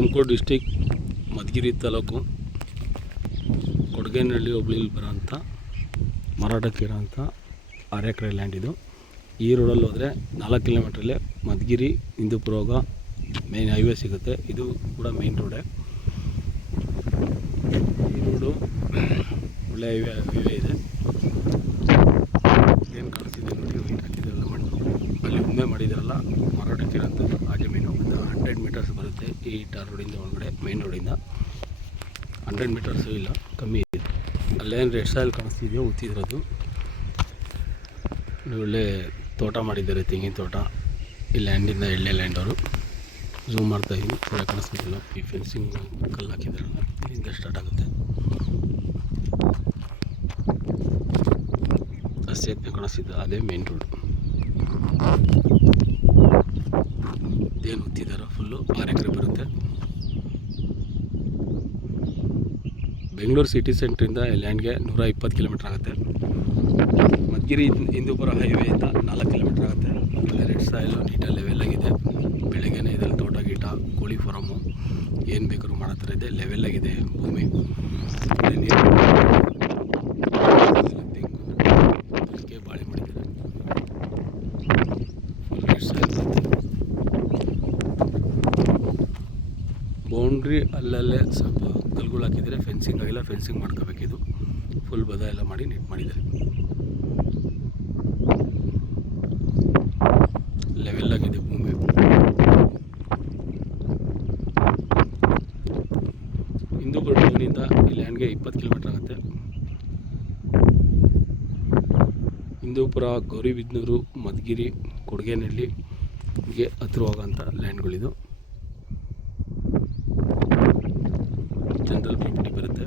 Tumakuru district Madhugiri taluk Kodagenahalli ಹೋಬಳಿಲಿ ಬರೋಂಥ ಮಾರಾಟಕ್ಕಿರೋಂಥ 6 ಎಕರೆ land ಇದು. ಈ ರೋಡಲ್ಲಿ ಹೋದರೆ 4 ಕಿಲೋಮೀಟ್ರಲ್ಲೇ ಮಧುಗಿರಿ ಹಿಂದೂಪುರ ಹೋಗೋ ಮೇನ್ ಹೈವೇ ಸಿಗುತ್ತೆ. ಇದು ಕೂಡ ಮೇನ್ ರೋಡೇ. ಈ ರೋಡು ಒಳ್ಳೆ ಹೈವೇ ಇದೆ. ಏನು ಕಾಣಿಸ್ತಿದೆ ನೋಡಿ, ವೈಟ್ ಹಾಕಿದ್ರಲ್ಲ ಮಣ್ಣು, ಅಲ್ಲಿ ಒಮ್ಮೆ ಮಾಡಿದಾರಲ್ಲ ಮಾರಾಟಕ್ಕಿರೋಂಥದ್ದು ಆ ಜಮೀನು. 100 ಮೀಟರ್ಸ್ ಬರುತ್ತೆ ಈ ಟಾರ್ ರೋಡಿಂದ ಒಳಗಡೆ. ಮೇನ್ ರೋಡಿಂದ 100 ಮೀಟರ್ಸು ಇಲ್ಲ, ಕಮ್ಮಿ ಇದೆ. ಅಲ್ಲೇನು ರೆಡ್ ಸಾಯಿಲ್ ಕಾಣಿಸ್ತಿದೆಯೋ ಉತ್ತಿದ್ರದ್ದು. ಒಳ್ಳೆ ತೋಟ ಮಾಡಿದ್ದಾರೆ, ತೆಂಗಿನ ತೋಟ. ಈ ಲ್ಯಾಂಡಿಂದ ಎಳ್ಳೆ ಲ್ಯಾಂಡ್ ಅವರು ಝೂಮ್ ಮಾಡ್ತಾಯಿದ್ದೀನಿ, ಕೂಡ ಕಾಣಿಸ್ತಿದ್ದಿಲ್ಲ. ಈ ಫೆನ್ಸಿಂಗ್ ಕಲ್ಲು ಹಾಕಿದ್ರಲ್ಲ, ಇಲ್ಲಿಂದ ಸ್ಟಾರ್ಟ್ ಆಗುತ್ತೆ. ಸೇತುವೆ ಕಾಣಿಸ್ತಿದ್ದು ಅದೇ ಮೇನ್ ರೋಡ್. ಏನು ಉತ್ತಿದಾರೋ ಫುಲ್ಲು 6 ಎಕರೆ ಬರುತ್ತೆ. ಬೆಂಗಳೂರು ಸಿಟಿ ಸೆಂಟ್ರಿಂದ ಲ್ಯಾಂಡ್ಗೆ 120 ಕಿಲೋಮೀಟ್ರ್ ಆಗುತ್ತೆ. ಮಧುಗಿರಿ ಹಿಂದೂಪುರ ಹೈವೇಯಿಂದ 4 ಕಿಲೋಮೀಟ್ರ್ ಆಗುತ್ತೆ. ಒಳ್ಳೆ ರೆಡ್ ಸಾಯಿಲು ನೀಟಾಗಿ ಲೆವೆಲ್ಲಾಗಿದೆ. ಬೆಳಗ್ಗೆನೇ ಇದರಲ್ಲಿ ತೋಟ ಗೀಟ, ಕೋಳಿ ಫಾರಮು ಏನು ಬೇಕಾದ್ರೂ ಮಾಡೋ ಥರ ಇದೆ. ಲೆವೆಲ್ಲಾಗಿದೆ ಭೂಮಿ. ತೆಂಗು, ಬಾಳೆ ಮಾಡಿದ್ದಾರೆ. ಫುಲ್ ರೆಡ್ ಸಾಯಿಲ್ ಬರುತ್ತೆ. ಬೌಂಡ್ರಿ ಅಲ್ಲಲ್ಲೇ ಸ್ವಲ್ಪ ಕಲ್ಗಳು ಹಾಕಿದರೆ ಫೆನ್ಸಿಂಗ್ ಆಗಿಲ್ಲ, ಫೆನ್ಸಿಂಗ್ ಮಾಡ್ಕೋಬೇಕಿದು. ಫುಲ್ ಬದ ಎಲ್ಲ ಮಾಡಿ ನೀಟ್ ಮಾಡಿದ್ದಾರೆ. ಲೆವೆಲ್ ಆಗಿದೆ ಭೂಮಿ. ಹಿಂದೂಪುರ ಟೌನಿಂದ ಈ ಲ್ಯಾಂಡ್ಗೆ 20 ಕಿಲೋಮೀಟ್ರ್ ಆಗುತ್ತೆ. ಹಿಂದೂಪುರ, ಗೌರಿಬಿದನೂರು, ಮಧುಗಿರಿ, ಕೊಡಗೇನಹಳ್ಳಿಗೆ ಹತ್ತಿರವಾಗೋಂಥ ಲ್ಯಾಂಡ್ಗಳಿದು. ಜನರಲ್ ಪ್ರಾಪರ್ಟಿ ಬರುತ್ತೆ.